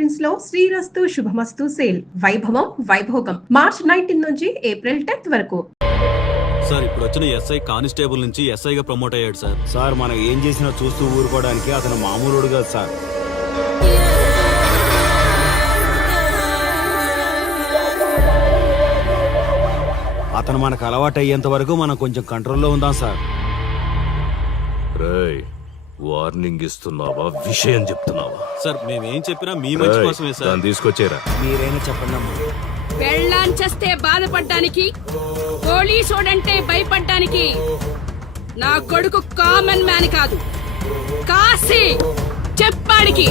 Prince లో శ్రీరస్తు శుభమస్తు sale వైభవం Vaibhogam March 19 నుంచి ఏప్రిల్ 10th వరకు. సార్ ఇప్పుడు వచ్చిన ఎస్ఐ కానిస్టేబుల్ నుంచి ఎస్ఐగా ప్రమోట్ అయ్యాడు సార్. సార్ మనం ఏం చేసినా చూస్తూ ఊరుకోవడానికి అతను మామూలుడు కాదు సార్. అతను మనకు అలవాటు అయ్యేంత వరకు మనం కొంచెం కంట్రోల్లో ఉందాం సార్. రేయ్, వార్నింగ్ ఇస్తున్నావా విషయం చెప్తున్నావా? సార్ మేమేం చెప్పినా మీ మంచి కోసమే సార్. దాన్ని తీసుకొచ్చేరా. మీరైనా చెప్పండి అమ్మా. పెళ్ళాంచేస్తే బాధపడ్డానికి, పోలీసోడంటే భయపడ్డానికి నా కొడుకు కామన్ మ్యాన్ కాదు, కాశీ చెప్పాడికి.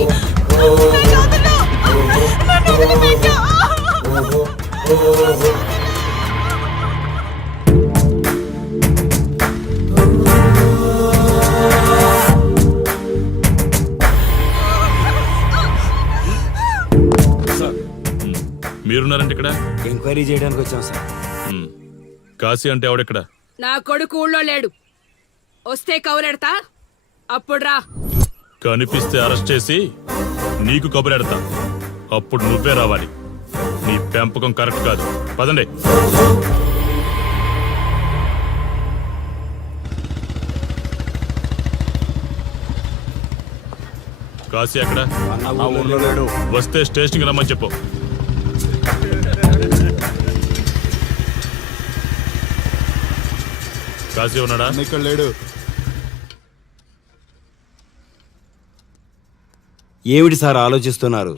మీరున్నారంటే ఇక్కడ ఎంక్వైరీ చేయడానికి వచ్చాం సార్. కాశీ అంటే ఎవడెక్కడ? నా కొడుకు ఊళ్ళో లేడు. వస్తే కౌరెడతా, అప్పుడు రా. కనిపిస్తే అరెస్ట్ చేసి నీకు కబురెడతా, అప్పుడు నువ్వే రావాలి. నీ పెంపకం కరెక్ట్ కాదు. పదండి. కాశీ ఎక్కడ? వస్తే స్టేషన్కి రమ్మని చెప్పు. కాశీ ఉన్నాడా? ఇక్కడ లేడు. ఏమిటి సార్ ఆలోచిస్తున్నారు?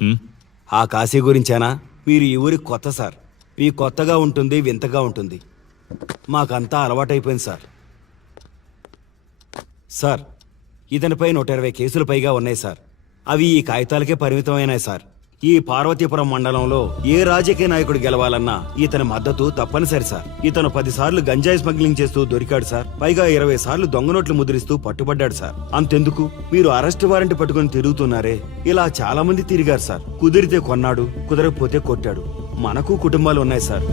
ఆ కాశీ గురించేనా? మీరు ఈ ఊరికి కొత్త సార్. మీ కొత్తగా ఉంటుంది, వింతగా ఉంటుంది. మాకంతా అలవాటైపోయింది సార్. సార్, ఇతనిపై 120 కేసులు పైగా ఉన్నాయి సార్. అవి ఈ కాగితాలకే పరిమితమైనాయి సార్. ఈ పార్వతీపురం మండలంలో ఏ రాజకీయ నాయకుడు గెలవాలన్నా ఇతని మద్దతు తప్పనిసరి సార్. ఇతను 10 సార్లు గంజాయి స్మగ్లింగ్ చేస్తూ దొరికాడు సార్. పైగా 20 సార్లు దొంగ నోట్లు ముద్రిస్తూ పట్టుబడ్డాడు సార్. అంతెందుకు, మీరు అరెస్ట్ వారెంట్ పట్టుకుని తిరుగుతున్నారే, ఇలా చాలా మంది తిరిగారు సార్. కుదిరితే కొన్నాడు, కుదరకపోతే కొట్టాడు. మనకు కుటుంబాలు ఉన్నాయి సార్.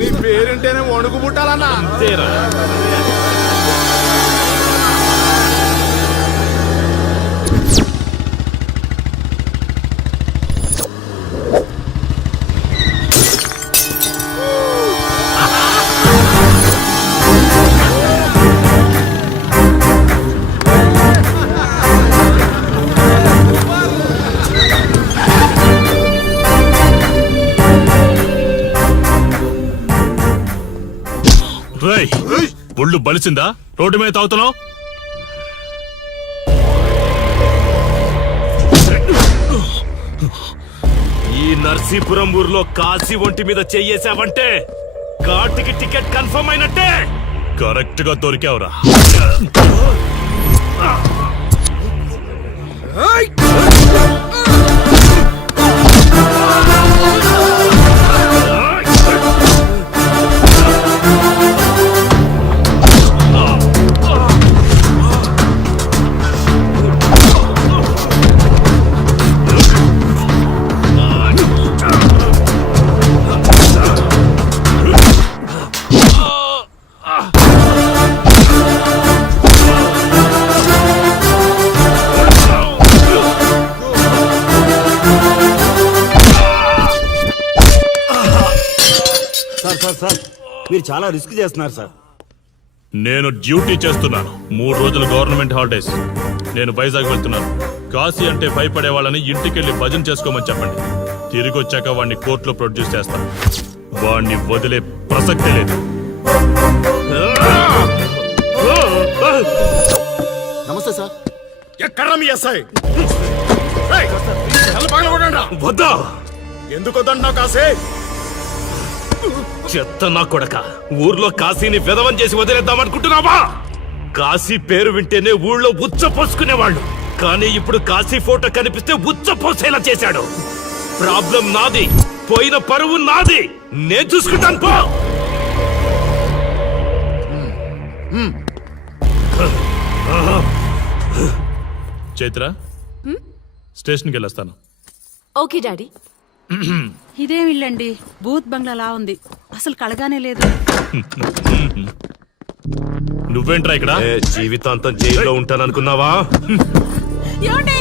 నీ పేరుంటేనే వణుకు పుట్టాలన్నా. ఒళ్ళు బలిసిందా? రోడ్డు మీద తాగుతున్నావు? ఈ నర్సీపురం ఊర్లో కాశీ ఒంటి మీద చెయ్యేశావంటే ఘాటికి టికెట్ కన్ఫర్మ్ అయినట్టే. కరెక్ట్ గా దొరికావురా. సార్, మీరు చాలా రిస్క్ చేస్తున్నారు సార్. నేను డ్యూటీ చేస్తున్నాను. 3 రోజులు గవర్నమెంట్ హాలిడేస్. నేను వైజాగ్ వెళ్తున్నాను. కాశీ అంటే భయపడే వాళ్ళని ఇంటికెళ్ళి భజన చేసుకోమని చెప్పండి. తిరిగి వచ్చాక వాడిని కోర్టులో ప్రొడ్యూస్ చేస్తాను. వాడిని వదిలే ప్రసక్తే లేదు. నమస్తే సార్. ఎక్కడ మీ ఎస్ఐ? వద్దా? ఎందుకు వద్దన్నావు కాశీ? చెత్త నా కొడక, ఊర్లో కాశీని విధవం చేసి వదిలేద్దామనుకుంటున్నావా? కాశీ పేరు వింటేనే ఊళ్ళో ఉచ్చ పోసుకునేవాళ్ళు, కానీ ఇప్పుడు కాశీ ఫోటో కనిపిస్తే ఉచ్చ పోసేలా చేశాడు. ప్రాబ్లం నాది, పోయిన పరువు నాది. నేను చూసుకుంటాను పో. చైత్ర, స్టేషన్కి వెళ్ళొస్తాను. Okay daddy. ఇదేం ఇల్లండి, బూత్ బంగ్లాలా ఉంది. అసలు కళగానే లేదు. నువ్వేంట్రా ఇక్కడ? జీవితాంతం జైల్లో ఉంటాననుకున్నావా? ఏమండి,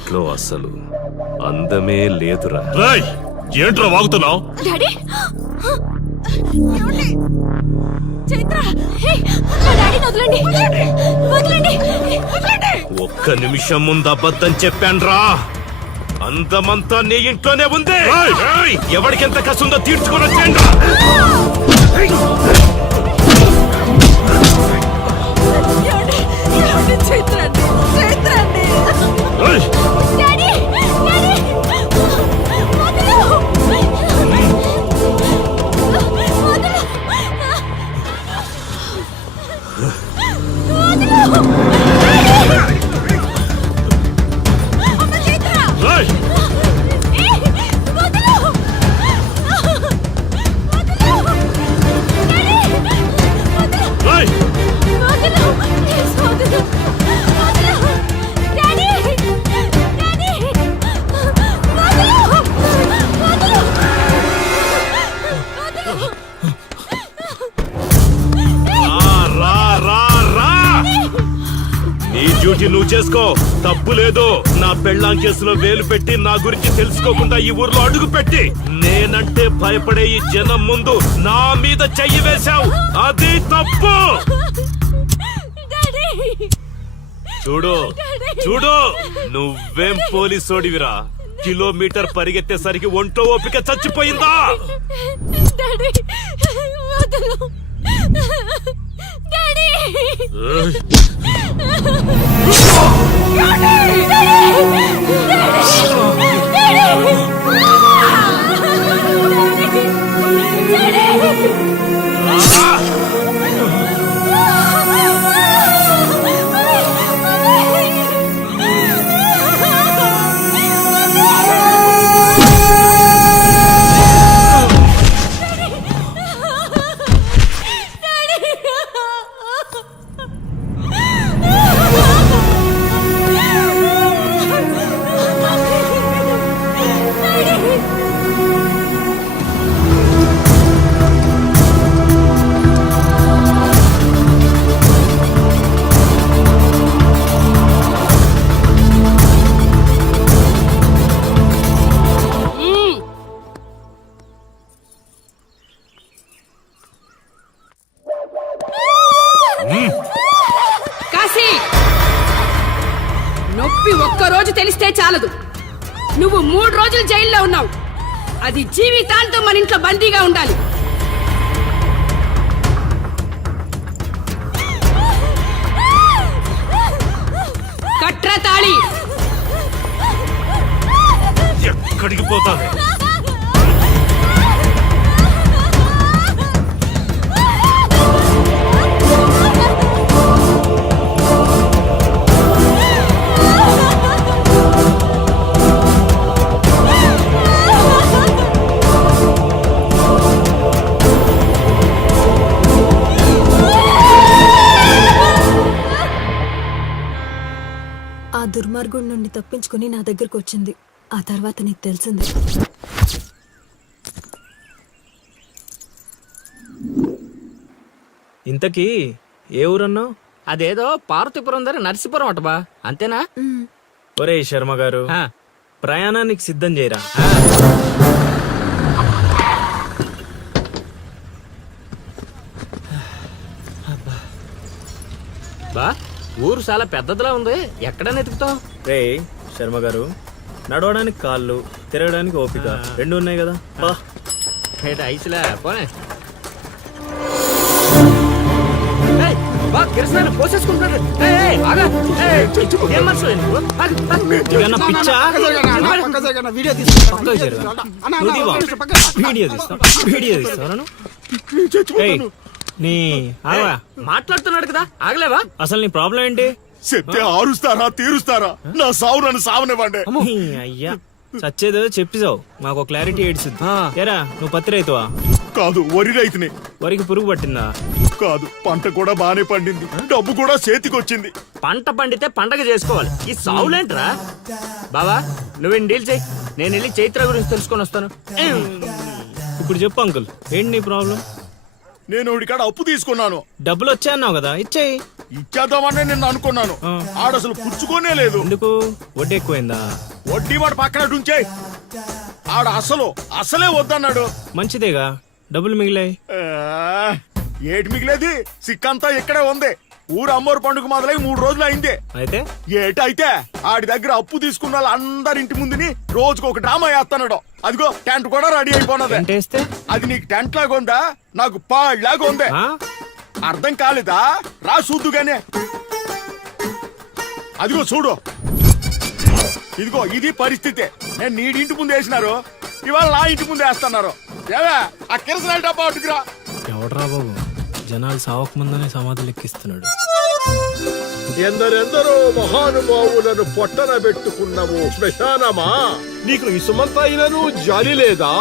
ఒంట్లో అసలు అందమే లేదురా. రాయ్ ఏంట్రా వాగుతున్నావు? డాడీ ఏమండి? చైత్ర హే, మా డాడీని వదలండి వదలండి వదలండి. ఒక్క నిమిషం ముందు అబద్ధం చెప్పాన్రా. అందమంతా నీ ఇంట్లోనే ఉంది. ఏయ్, ఎవరికెంత కసుందో తీర్చుకొని వచ్చేయండి. ఏమండి? ఏమండి? చైత్ర అండి చైత్ర అండి. డాడీ డాడీ వదలు నీ డ్యూటీ నువ్వు చేసుకో, తప్పు లేదు. నా పెళ్ళాం కేసులో వేలు పెట్టి నా గురించి తెలుసుకోకుండా ఈ ఊర్లో అడుగు పెట్టి నేనంటే భయపడే ఈ జనం ముందు నా మీద చెయ్యి వేశావు, అది తప్పు. చూడు చూడు, నువ్వేం పోలీసోడివిరా? కిలోమీటర్ పరిగెత్తేసరికి ఒంట్లో ఓపిక చచ్చిపోయిందా? డాడీ వదలు డాడీ కాశీ, నొప్పి ఒక్క రోజు తెలిస్తే చాలదు. నువ్వు 3 రోజులు జైల్లో ఉన్నావు. అది జీవితాంతం మన ఇంట్లో బందీగా ఉండాలి. కట్రా తాళి. ఎక్కడికి పోతాను? ఆ దుర్మార్గుడి నుండి తప్పించుకుని నా దగ్గరకు వచ్చింది. ఆ తర్వాత నీకు తెలిసింది. ఇంతకీ ఏ ఊరన్నావు? అదేదో పార్వతీపురం దగ్గర నరసీపురం అటబా, అంతేనా? ఒరే శర్మ గారు, ప్రయాణానికి సిద్ధం చేయరా. బా, ఊరు చాలా పెద్దదిలా ఉంది. ఎక్కడైనా ఎతుకుతాం? రే శర్మ గారు, నడవడానికి కాళ్ళు, తిరగడానికి ఓపిక 2 ఉన్నాయి కదా. ఐసులా పోనే. మాట్లాడుతున్నాడు కదా, ఆగలేవా? అసలు నీ ప్రాబ్లం ఏంటి? చెప్తే ఆరుస్తారా తీరుస్తారా? నా సావు నన్ను సావనివ్వండి. అయ్యా, చచ్చేదో చెప్పిసావు, మాకు క్లారిటీ ఏడ్చుద్ది. ఏరా, నువ్వు పత్తి రైతువా? కాదు, వరి రైతుని. వరికి పురుగు పట్టిందా? కాదు, పంట కూడా బానే పండింది, డబ్బు కూడా చేతికొచ్చింది. పంట పండితే పండగ చేసుకోవాలి, ఈ సావులేంట్రా? బావా, నువ్వేం డీల్ చేయి, నేను వెళ్ళి చైత్ర గురించి తెలుసుకొని వస్తాను. ఇప్పుడు చెప్పు అంకుల్, ఏంటి నీ ప్రాబ్లం? నేను ఇడికాడ అప్పు తీసుకున్నాను. డబ్బులు వచ్చాయన్నావు కదా, ఇచ్చేయి. ఇచ్చేద్దామని నిన్ను అనుకున్నాను. ఆడసలు పుచ్చుకోనే లేదు. ఎందుకు వడ్డీ ఎక్కువైందా? వడ్డీ వాడు పక్కన ఉంచే. ఆడ అసలే వద్దన్నాడు. మంచిదేగా, డబ్బులు మిగిలాయి. ఏటి మిగిలేది? సిక్కంతా ఇక్కడే ఉంది. ఊరు అమ్మోరు పండుగ మొదలై 3 రోజులు అయింది. అయితే ఏటైతే ఆడి దగ్గర అప్పు తీసుకున్న వాళ్ళందరి ఇంటి ముందుని రోజుకు ఒక డ్రామా వేస్తున్నాడు. అదిగో టెంట్ కూడా రెడీ అయిపోయినది. టెంటేస్తే అది నీకు టెంట్ లాగా ఉందా, నాకు పాళ్ళలాగా ఉంది. అర్థం కాలేదా? రా చూద్దుగానే. అదిగో చూడు, ఇదిగో ఇది పరిస్థితి. నేను నీ ఇంటి ముందు వేసినారు, ఇవాళ నా ఇంటి ముందు వేస్తున్నారు. ఏవే ఆ కిరసనాయిల్ డబ్బా అటుకురా. ఎవడరా బాబు, జనాలు సావక ముందనే సమాధులు ఎక్కిస్తున్నాడు. ఎందరెందరో మహానుభావులను పొట్టన పెట్టుకున్నావు శ్మశానమా, నీకు ఇసుమంతైనను జాలి లేదా?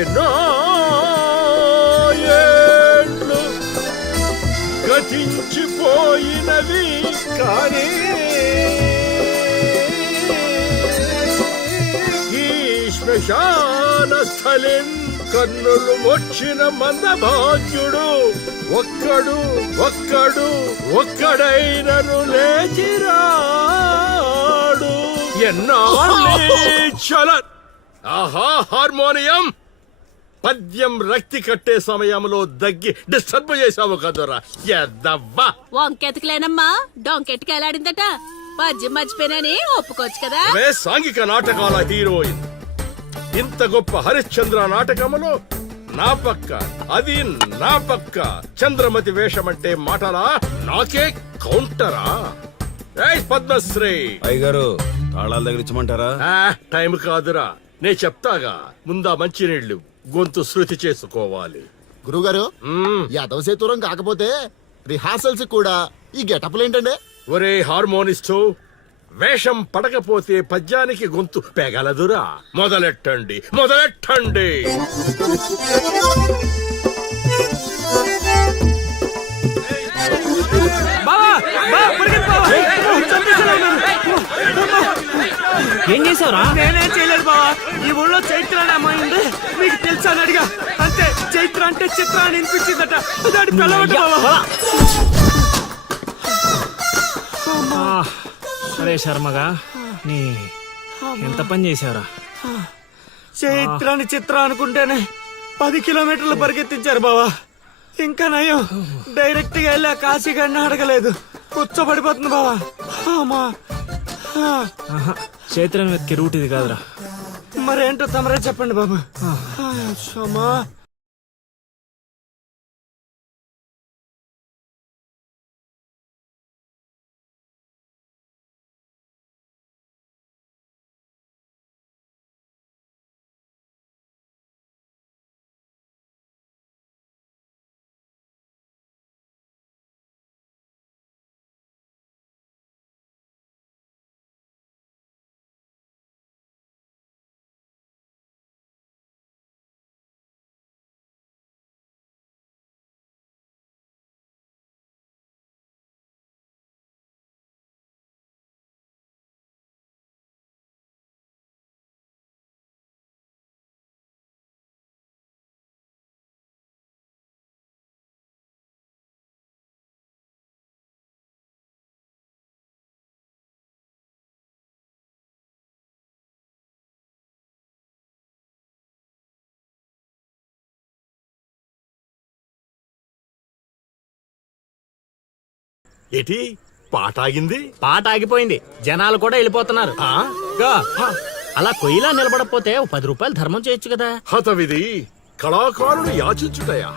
ఎన్నో ఏండ్లు గతించిపోయినవి కానీ ఈ శ్మశాన స్థలిన్ కన్నులు మొచ్చిన మందభాగ్యుడు ఒక్కడైనను లేచిరాడు. చల ఆహా హార్మోనియం పద్యం రక్తి కట్టే సమయంలో దగ్గి డిస్టర్బ్ చేశావు కదరా ఎద్దవ్వా. వంకెతకలేనమ్మా, డొంకెట్టుకెళ్ళాడిందట. పద్యం మర్చిపోయినని ఒప్పుకోవచ్చు కదా. సాంఘిక నాటకాల హీరోయిన్ ఇంత గొప్ప హరిశ్చంద్ర నాటకములో నా పక్క చంద్రమతి వేషమంటే మాటలా? నాకే కౌంటరా? పద్మశ్రీ అయ్యగారు తాళాల దగ్గర ఇచ్చమంటారా? టైం కాదురా, నే చెప్తాగా. ముందా మంచినీళ్లు గొంతు శృతి చేసుకోవాలి. గురుగారు, యాదవ సేతురం కాకపోతే రిహార్సల్స్ కూడా ఈ గెటప్లు ఏంటండి? ఒరే హార్మోనిస్టు, వేషం పడకపోతే పద్యానికి గొంతు పెగలదురా. మొదలెట్టండి. ఏం చేసావురా? నేనేం చేయలేదు బావా. ఈ ఊళ్ళో చైత్ర అనే అమ్మాయి ఉంది, మీకు తెలుసా అని అడిగా. అంతే, చైత్ర అంటే చిత్ర అని వినిపించిందట. దాని పిల్లవట బావా. అరే శర్మగా, నీ ఎంత పని చేశారా? చైత్రాన్ని చిత్ర అనుకుంటేనే 10 కిలోమీటర్లు పరిగెత్తించారు బావా. ఇంకా నయం, డైరెక్ట్ గా వెళ్ళా కాశీగాడిని అడగలేదు. కూర్చోబడిపోతుంది బావా. చైత్రాన్ని వెతికే రూట్ ఇది కాదురా. మరేంటో తమరే చెప్పండి బాబు. ఏటి పాట ఆగింది? పాట ఆగిపోయింది, జనాలు కూడా వెళ్ళిపోతున్నారు. అలా కొయ్యిలా నిలబడపోతే 10 రూపాయలు ధర్మం చేయొచ్చు కదా. హతవిధి కళాకారుడు యాచించుటయా?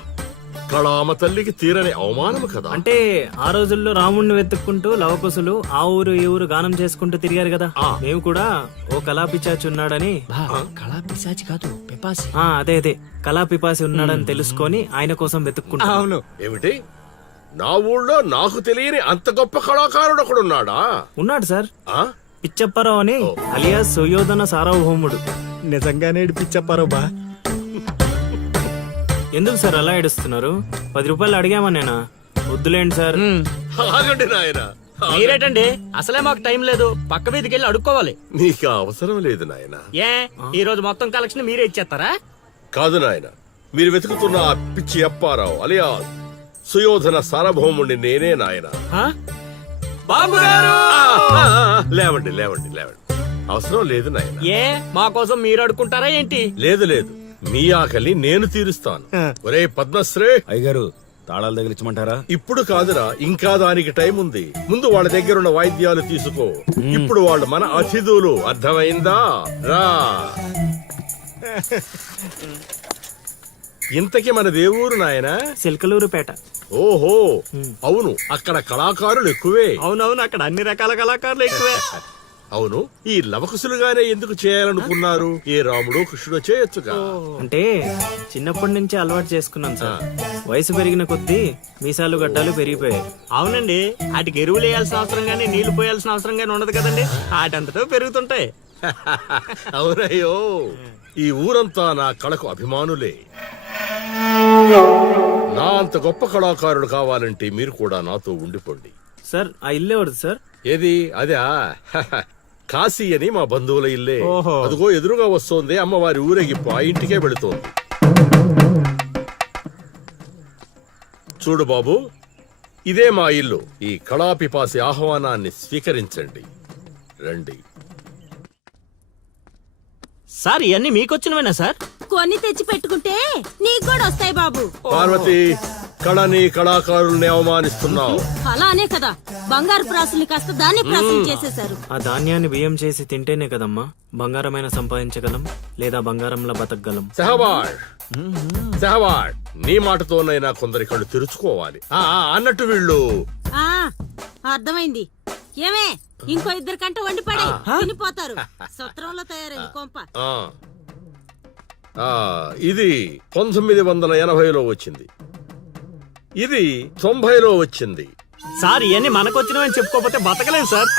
కళామ తల్లికి తీరని అవమానము కదా. అంటే ఆ రోజుల్లో రాముణ్ణి వెతుక్కుంటూ లవకుశులు ఆ ఊరు ఈ ఊరు గానం చేసుకుంటూ తిరిగారు కదా. మేము కూడా ఓ కళా పిశాచి ఉన్నాడని. కళా పిశాచి కాదు, పిపాసి. అదే కళా పిపాసి ఉన్నాడని తెలుసుకొని ఆయన కోసం వెతుక్కుంటా. అవును. ఏమిటి, నా ఊళ్ళో నాకు తెలియని అంత గొప్ప కళాకారుడు ఒకడున్నాడా? ఉన్నాడు సార్, పిచ్చప్పారావు అని, అలియాస్ సుయోధన సార్వభౌముడు. నిజంగానే పిచ్చప్పారావు బా. ఎందుకు సార్ అలా ఏడుస్తున్నారు? 10 రూపాయలు అడిగామా నేనా? వద్దులేండి సార్. ఆగండి నాయనా. మీరేటండి, అసలే మాకు టైం లేదు. పక్క వీధికి వెళ్ళి అడుక్కోవాలి. నీకు అవసరం లేదు నాయనా. ఈ రోజు మొత్తం కలెక్షన్ మీరే ఇచ్చేస్తారా? కాదు నాయన, మీరు వెతుకుతున్న ఆ పిచ్చి అప్పారావు అలియాస్ సుయోధన సార్వభౌముణ్ణి నేనే నాయన. ఆ? బాబు గారు లేవండి లేవండి లేవండి, అవసరం లేదు నాయన. ఏ మా కోసం మీరు అడుకుంటారా ఏంటి? లేదు లేదు, మీ ఆకలి నేను తీరుస్తాను. ఒరే పద్మశ్రీ, అయ్యగారు తాళాలు తగిలించమంటారా? ఇప్పుడు కాదురా, ఇంకా దానికి టైం ఉంది. ముందు వాళ్ళ దగ్గరున్న వాయిద్యాలు తీసుకో. ఇప్పుడు వాళ్ళు మన అతిథులు, అర్థమైందా? రా. ఇంతకీ మన దేవురు నాయనా? సిల్కలూరుపేట. ఓహో, అవును, అక్కడ కళాకారులు ఎక్కువే. అవునవును, అక్కడ అన్ని రకాల కళాకారులు ఎక్కువే. అవును, ఈ లవకుశులుగానే ఎందుకు చేయాలనుకున్నారు? ఏ రాముడు కృష్ణుడు చేయొచ్చుగా. అంటే చిన్నప్పటి నుంచి అలవాటు చేసుకున్నాను సార్. వయసు పెరిగిన కొద్దీ మీసాలు గడ్డాలు పెరిగిపోయాయి. అవునండి, వాటికి ఎరువులు వేయాల్సిన అవసరం గానీ నీళ్లు పోయాల్సిన అవసరం గానీ ఉండదు కదండి, వాటంతటో పెరుగుతుంటాయి. అవునయ్యో, ఈ ఊరంతా నా కళకు అభిమానులే. నా అంత గొప్ప కళాకారుడు కావాలంటే మీరు కూడా నాతో ఉండిపోండి. సార్ ఆ ఇల్లు ఎవరిది సార్? ఏది అదా? కాశీ అని మా బంధువుల ఇల్లే. ఓహో. అదిగో ఎదురుగా వస్తోంది అమ్మవారి ఊరేగింపు, ఆ ఇంటికే వెళుతోంది. చూడు బాబు, ఇదే మా ఇల్లు. ఈ కళాపిపాసి ఆహ్వానాన్ని స్వీకరించండి. రండి. సార్ ఇవన్నీ మీకొచ్చినవేనా సార్? కొన్ని తెచ్చి పెట్టుకుంటే నీకు కూడా వస్తాయి బాబు. పార్వతి, కళని కళాకారుల్ని అవమానిస్తున్నావు. అలానే కదా బంగారు ప్రాసుల్ని కాస్త దాన్ని ప్రాసులు చేసేశారు. ఆ ధాన్యాన్ని బియ్యం చేసి తింటేనే కదమ్మా బంగారమైన సంపాదించగలం, లేదా బంగారంలో బతకగలం. సెహబాష్ సెహబాష్, నీ మాటతోనైనా కొందరి కళ్ళు తెరుచుకోవాలి. అన్నట్టు వీళ్ళు ఆ అర్థమైంది. ఏమే ఇంకో ఇద్దరు కంట వండి పడే తినిపోతారు. సత్రంలో తయారైంది కొంప. ఇది 1980లో వచ్చింది, ఇది 90లో వచ్చింది. సార్ ఇవన్నీ మనకొచ్చినవని చెప్పుకోకపోతే బతకలేదు సార్.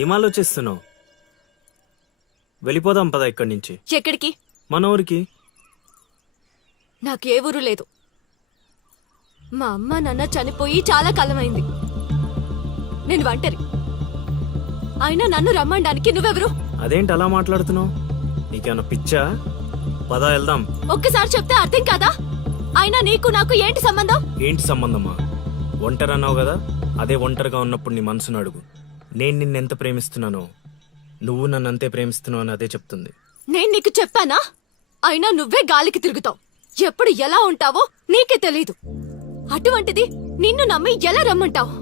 ఏం ఆలోచిస్తున్నావు? వెళ్ళిపోదాం పద ఇక్కడి నుంచి. ఎక్కడికి? మన ఊరికి. నాకే ఊరు లేదు. మా అమ్మ నాన్న చనిపోయి చాలా కాలమైంది. నేను ఒంటరి. అయినా నన్ను రమ్మడానికి నువ్వెవరు? అదేంటి అలా మాట్లాడుతున్నావు? నీకేమన్నా పిచ్చా? పద వెళ్దాం. ఒక్కసారి చెప్తే అర్థం కాదా? అయినా నీకు నాకు ఏంటి సంబంధం? ఏంటి సంబంధమా? ఒంటరి అన్నావు కదా, అదే ఒంటరిగా ఉన్నప్పుడు నీ మనసును అడుగు. నేను నిన్నెంత ప్రేమిస్తున్నానో నువ్వు నన్ను అంతే ప్రేమిస్తున్నావు అని అదే చెప్తుంది. నేను నీకు చెప్పానా? అయినా నువ్వే గాలికి తిరుగుతావు. ఎప్పుడు ఎలా ఉంటావో నీకే తెలీదు. అటువంటిది నిన్ను నమ్మి ఎలా రమ్మంటావు?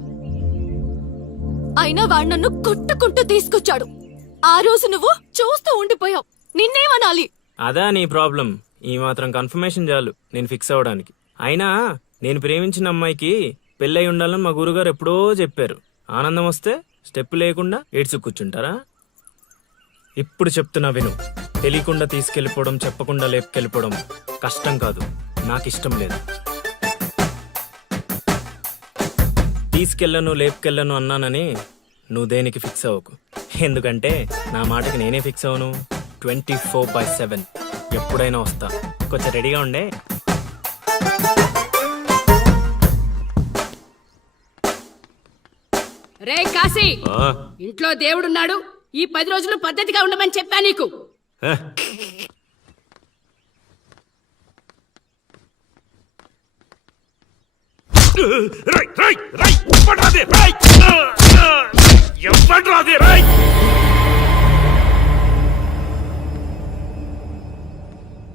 అయినా వాడు నన్ను కొట్టుకుంటూ తీసుకొచ్చాడు. ఆ రోజు నువ్వు చూస్తూ ఉండిపోయావు. నిన్నేమనాలి? అదా నీ ప్రాబ్లం? ఈ మాత్రం కన్ఫర్మేషన్ చాలు నేను ఫిక్స్ అవడానికి. అయినా నేను ప్రేమించిన అమ్మాయికి పెళ్ళై ఉండాలని మా గురుగారు ఎప్పుడో చెప్పారు. ఆనందం వస్తే స్టెప్ లేకుండా ఏడ్చు కూర్చుంటారా? ఇప్పుడు చెప్తున్నా విను. తెలియకుండా తీసుకెళ్ళిపోవడం, చెప్పకుండా లేపుకెళ్ళిపోవడం కష్టం కాదు, నాకిష్టం లేదు. తీసుకెళ్ళను లేపుకెళ్ళను అన్నానని నువ్వు దేనికి ఫిక్స్ అవ్వకు. ఎందుకంటే నా మాటకి నేనే ఫిక్స్ అవను. 24/7 ఎప్పుడైనా వస్తా. కొంచెం రెడీగా ఉండే. రే కాశీ, ఇంట్లో దేవుడున్నాడు. ఈ 10 రోజులు పద్ధతిగా ఉండమని చెప్పా నీకు. రై, రై, రై, ఇవ్వడ్రాది, రై. ఇవ్వడ్రాది, రై.